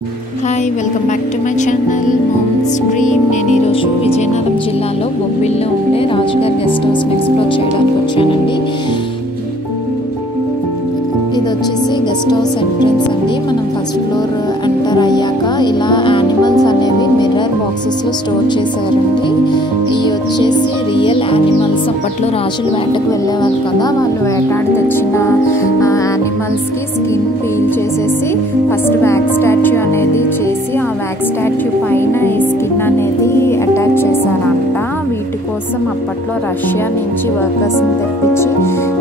Hi welcome back to my channel moms dream. నేను ఈరోజు విజయనగరం జిల్లాలో బొబ్బిల్లో ఉండే రాజుగారి గెస్ట్ హౌస్ని ఎక్స్ప్లోర్ చేయడానికి వచ్చానండి. ఇది వచ్చేసి గెస్ట్ హౌస్ ఎంట్రన్స్ అండి. మనం ఫస్ట్ ఫ్లోర్ ఎంటర్ అయ్యాక ఇలా యానిమల్స్ అనేవి మిర్రర్ బాక్సెస్లో స్టోర్ చేశారండి. ఇవి వచ్చేసి రియల్ యానిమల్స్. అప్పట్లో రాజులు వేటకు వెళ్ళేవాళ్ళు కదా, వాళ్ళు వేటాడి తెచ్చిన యానిమల్స్కి స్కిన్ పీల్ చేసేసి ఫస్ట్ వ్యాక్స్ స్టాచ్యూ అనేది చేసి ఆ వ్యాక్స్ స్టాచ్యూ పైన ఈ స్కిన్ అనేది అటాచ్ చేశారంట. వీటి కోసం అప్పట్లో రష్యా నుంచి వర్కర్స్ని తెప్పించి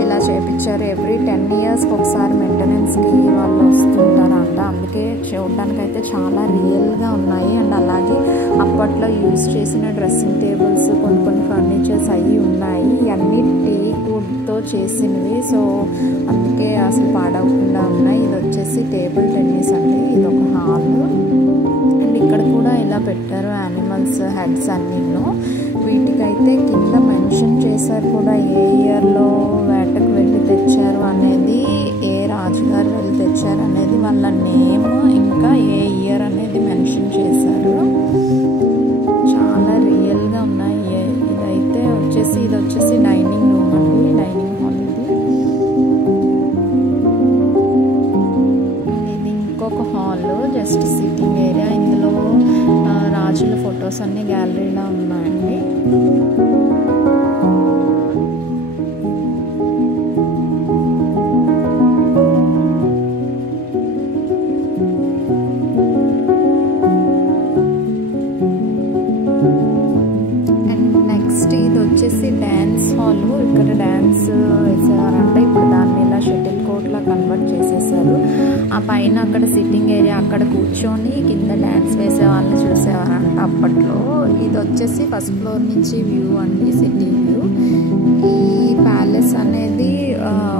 ఇలా చేయించారు. ఎవ్రీ 10 yearsకి ఒకసారి మెయింటెనెన్స్కి వాళ్ళు వస్తుంటారంట. అందుకే చూడడానికి అయితే చాలా రియల్గా ఉన్నాయి. అండ్ అలాగే అప్పట్లో యూజ్ చేసిన డ్రెస్సింగ్ టేబుల్స్, కొన్ని ఫర్నిచర్స్ అవి ఉన్నాయి. ఇవన్నీ టేక్ వుడ్తో చేసినవి. సో అందుకే అసలు పాడవకుండా ఉన్నాయి. ఇది వచ్చేసి టేబుల్ టెన్నిస్ అండి. ఇది ఒక హాల్. అండ్ ఇక్కడ కూడా ఇలా పెట్టారు యానిమల్స్ హెడ్స్ అన్నీను. వీటికైతే కింద మెన్షన్ చేశారు కూడా ఏ ఇయర్లో వేటకు వెళ్ళి తెచ్చారు అనేది, ఏ రాజుగారు వెళ్ళి తెచ్చారు అనేది, వాళ్ళ నేమ్, ఇంకా ఏ ఇయర్ అనేది మెన్షన్ చేశారు. చాలా రియల్గా ఉన్నాయి. ఇది వచ్చేసి డైనింగ్ రూమ్ అండి, డైనింగ్ హాల్. ఇది ఇంకొక హాల్, జస్ట్ సిట్టింగ్ ఏరియా. ఇందులో రాజుల ఫొటోస్ అన్ని గ్యాలరీలో ఉన్నాయండి. ఇది వచ్చేసి డ్యాన్స్ హాల్. ఇక్కడ డ్యాన్స్ వేసేవారంట. ఇప్పుడు దాన్ని ఇలా షటిల్ కోర్ట్లా కన్వర్ట్ చేసేసారు. ఆ పైన అక్కడ సిట్టింగ్ ఏరియా, అక్కడ కూర్చొని కింద డ్యాన్స్ వేసే వాళ్ళని చూసేవారంట అప్పట్లో. ఇది వచ్చేసి ఫస్ట్ ఫ్లోర్ నుంచి వ్యూ అండి, సిటీ వ్యూ. ఈ ప్యాలెస్ అనేది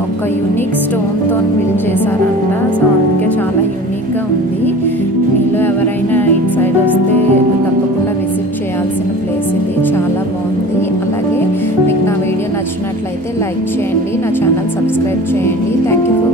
ఒక యూనిక్ స్టోన్తో బిల్డ్ చేశారంట. సో అందుకే చాలా యూనిక్గా ఉంది. మీలో ఎవరైనా ఇటు సైడ్ వస్తే తప్పకుండా విజిట్ చేయాల్సిన ప్లేస్ ఇది. చాలా బాగుంది. అలాగే మీకు నా వీడియో నచ్చినట్లయితే లైక్ చేయండి, నా ఛానల్ సబ్స్క్రైబ్ చేయండి. Thank you for